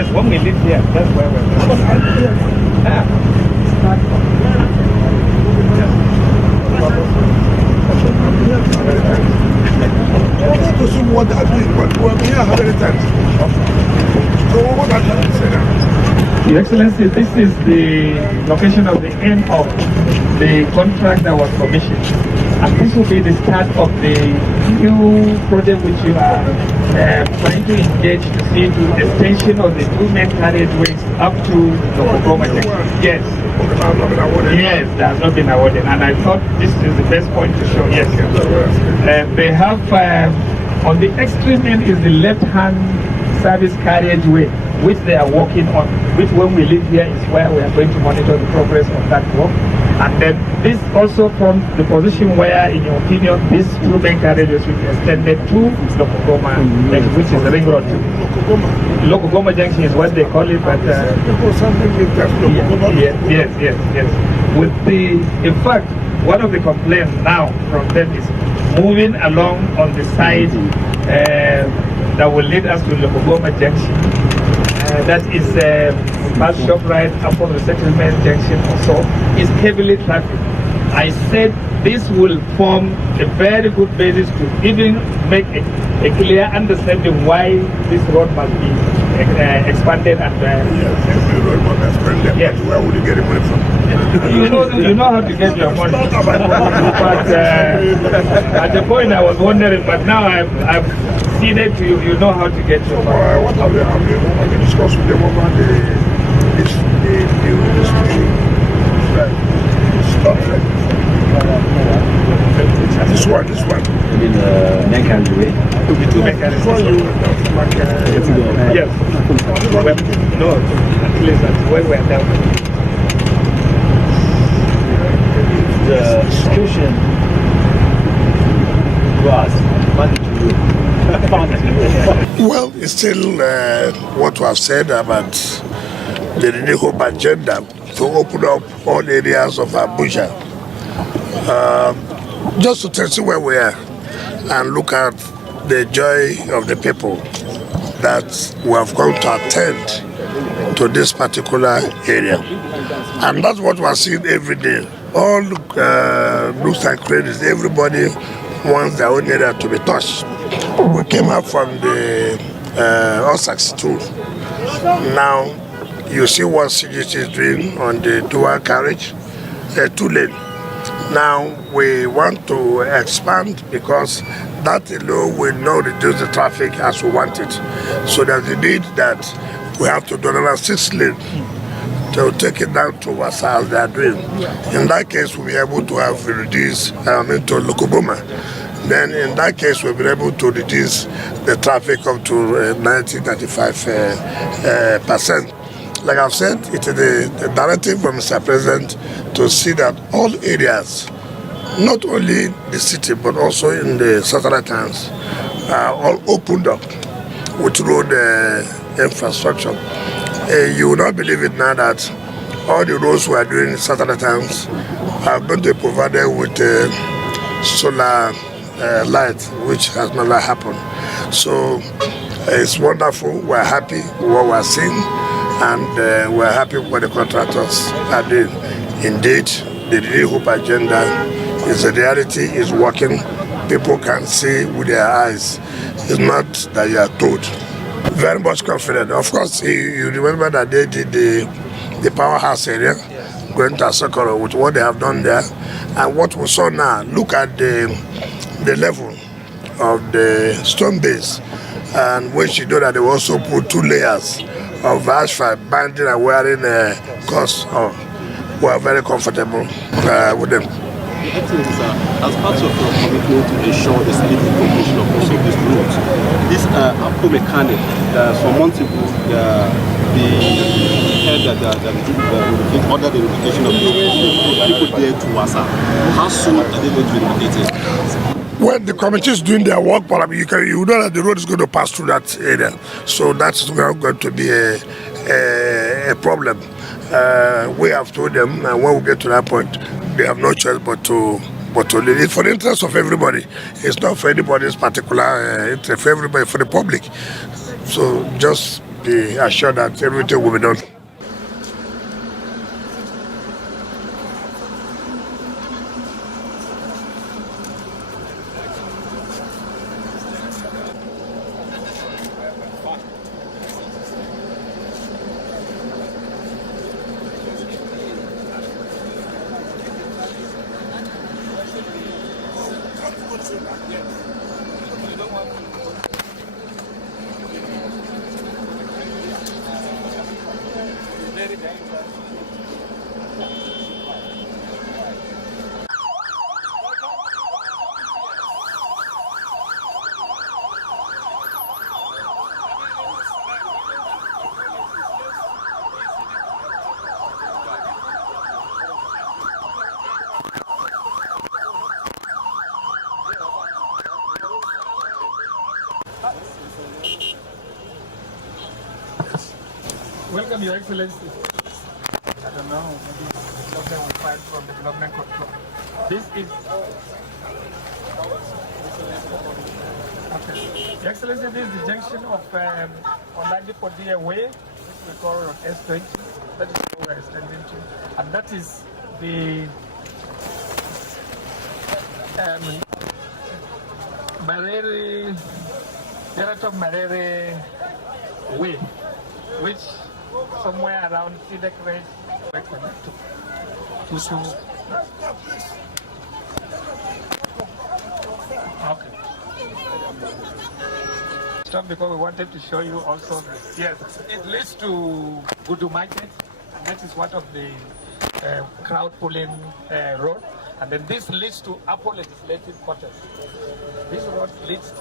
Yes, when we live here, that's where we're going. I wanted to see what they're doing, but we have been here how many times? So what are you saying now? Your Excellency, this is the location of the end of the contract that was commissioned. And this will be the start of the new project which you are trying to engage to see to extension of the two main carriageways up to the Okogoma junction. Yes. Yes, that has not been awarded. And I thought this is the best point to show. Yes. They have, on the extreme end is the left-hand service carriageway, which they are working on, which when we leave here is where we are going to monitor the progress of that work. And then this also from the position where, in your opinion, these two main carriageways will be extended to Okogoma, which is the ring road. Okogoma Junction is what they call it, but yes. With the, in fact, one of the complaints now from them is moving along on the side that will lead us to Okogoma Junction. That is past ShopRite up on the settlement junction also is heavily trafficked. I said this will form a very good basis to even make a clear understanding why this road must be expanded and yes. Where would you get the money from? You know how to get your money. But at the point I was wondering, but now I've seen it. You know how to get your money. What have you discussed with them about this one? I mean, main carriageway. To be two mechanics. Yes. No, at least that's where we're down. The institution was well, it's still what we have said about the renewable agenda to open up all areas of Abuja. Just to test where we are and look at the joy of the people that we have come to attend to this particular area. And that's what we are seeing every day. All looks like credits. Everybody wants their own area to be touched. We came up from the Osax too. Now you see what CGT is doing on the dual carriage, two lane. Now we want to expand because that alone will not reduce the traffic as we want it. So there's the need that we have to do another 6 lane to take it down to as they are doing. In that case, we'll be able to have reduced into Okogoma. Then in that case, we'll be able to reduce the traffic up to 90-95%. Like I've said, it is the directive from Mr. President to see that all areas, not only the city, but also in the satellite towns, are all opened up with road infrastructure. You will not believe it now that all the roads we are doing in satellite towns are going to be provided with solar light, which has never happened. So it's wonderful. We're happy with what we're seeing, and we're happy with what the contractors are doing. Indeed, the renewable agenda is a reality, is working. People can see with their eyes. It's not that you are told. Very much confident. Of course, you remember that they did the powerhouse area, going to Asokoro, with what they have done there. And what we saw now, look at the level of the stone base, and when you know that they also put 2 layers of asphalt binding and wearing a cost. We are very comfortable with them. As part of your commitment to ensure the speedy completion of most of these roads, this Apco mechanic, some months ago, the head that ordered the relocation of these people there to Wasa. How soon are they going to be relocated? Well, the committee is doing their work, but you know that the road is going to pass through that area, so that's not going to be a problem. We have told them, and when we get to that point, they have no choice but to leave. It's for the interest of everybody. It's not for anybody's particular interest, for everybody, for the public. So just be assured that everything will be done. Welcome, Your Excellency. I don't know, maybe something we find from development control. This is... Okay. Your Excellency, this is the junction of Oladipo Way, which we call Road S20. That is where we're extending to. And that is the Marere, Director Marere Way, which somewhere around Sidek Red, we're connected to. Okay. Stop because we wanted to show you also. Yes, it leads to Gudu Market, and that is one of the crowd pulling road. And then this leads to Apple Legislative Quarters. This road leads to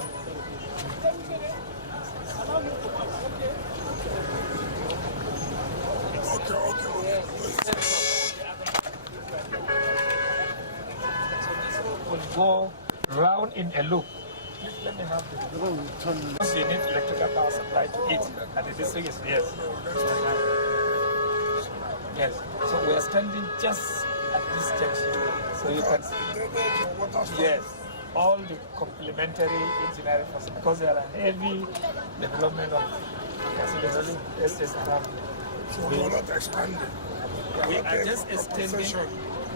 will go round in a loop. Please let me have this. Because you need electrical power supply to it. And the district is yes. Yes. So we are standing just at this junction. So you can see. Yes. All the complementary engineering facilities, because there are heavy development of facilities around. So we are not expanding. We are just extending